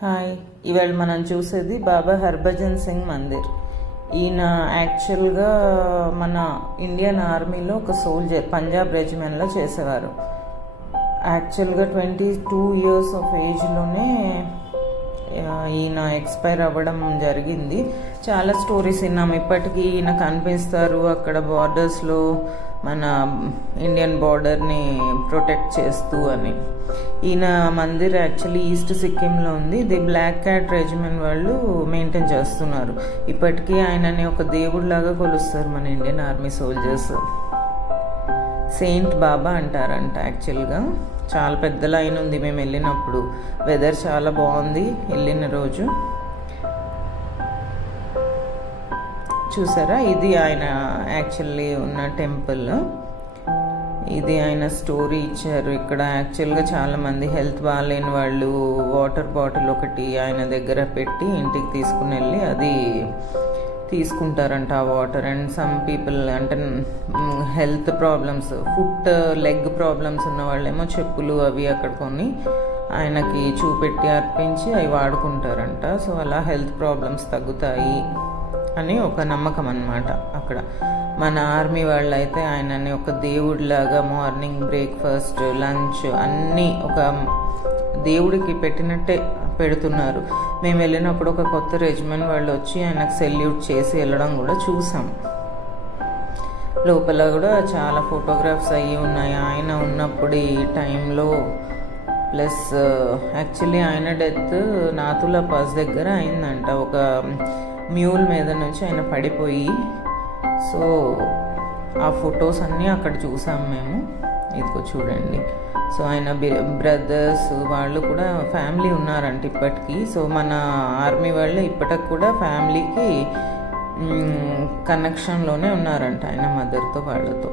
Hi, ఇవాళ మనం చూసేది బాబా హర్భజన్ సింగ్ మందిర్. ఈయన యాక్చువల్గా మన ఇండియన్ ఆర్మీలో ఒక సోల్జర్, పంజాబ్ రెజిమెంట్లో చేసేవారు. యాక్చువల్గా 22 years ఆఫ్ ఏజ్లోనే ఈయన ఎక్స్పైర్ అవ్వడం జరిగింది. చాలా స్టోరీస్ విన్నాం. ఇప్పటికీ ఈయన కనిపిస్తారు అక్కడ బార్డర్స్లో, మన ఇండియన్ బార్డర్ని ప్రొటెక్ట్ చేస్తూ అని. ఈయన మందిర్ యాక్చువల్లీ ఈస్ట్ సిక్కింలో ఉంది. ది బ్లాక్ క్యాట్ రెజిమెంట్ వాళ్ళు మెయింటైన్ చేస్తున్నారు. ఇప్పటికీ ఆయనని ఒక దేవుడిలాగా కొలుస్తారు మన ఇండియన్ ఆర్మీ సోల్జర్స్. సెయింట్ బాబా అంటారంట. యాక్చువల్గా చాలా పెద్ద లైన్ ఉంది. మేము వెళ్ళినప్పుడు వెదర్ చాలా బాగుంది. వెళ్ళిన రోజు చూసారా, ఇది ఆయన యాక్చువల్లీ ఉన్న టెంపుల్. ఇది ఆయన స్టోరీ ఇచ్చారు. ఇక్కడ యాక్చువల్గా చాలామంది హెల్త్ బాగాలేని వాళ్ళు వాటర్ బాటిల్ ఒకటి ఆయన దగ్గర పెట్టి ఇంటికి తీసుకుని వెళ్ళి అది తీసుకుంటారంట ఆ వాటర్. అండ్ సమ్ పీపుల్ అంటే health problems, foot leg problems ఉన్న వాళ్ళేమో చెప్పులు అవి అక్కడ కొని ఆయనకి చూపెట్టి అర్పించి అవి వాడుకుంటారంట. సో అలా హెల్త్ ప్రాబ్లమ్స్ తగ్గుతాయి అని ఒక నమ్మకం అన్నమాట అక్కడ. మన ఆర్మీ వాళ్ళు అయితే ఆయనని ఒక దేవుడిలాగా మార్నింగ్ బ్రేక్ఫాస్ట్, లంచ్ అన్నీ ఒక దేవుడికి పెట్టినట్టే పెడుతున్నారు. మేము వెళ్ళినప్పుడు ఒక కొత్త రెజిమెంట్ వాళ్ళు వచ్చి ఆయనకు సెల్యూట్ చేసి వెళ్ళడం కూడా చూసాం. లోపల కూడా చాలా ఫోటోగ్రాఫ్స్ అయ్యి ఉన్నాయి ఆయన ఉన్నప్పుడు ఈ టైంలో. ప్లస్ యాక్చువల్లీ ఆయన డెత్ నాతులా పాస్ దగ్గర అయిందంట. ఒక మ్యూల్ మీద నుంచి ఆయన పడిపోయి, సో ఆ ఫొటోస్ అన్నీ అక్కడ చూసాం మేము. ఇదిగో చూడండి. సో ఆయన బ్రదర్స్ వాళ్ళు కూడా ఫ్యామిలీ ఉన్నారంట ఇప్పటికీ. సో మన ఆర్మీ వాళ్ళు ఇప్పటికి కూడా ఫ్యామిలీకి కనెక్షన్లోనే ఉన్నారంట ఆయన మదర్తో వాళ్ళతో.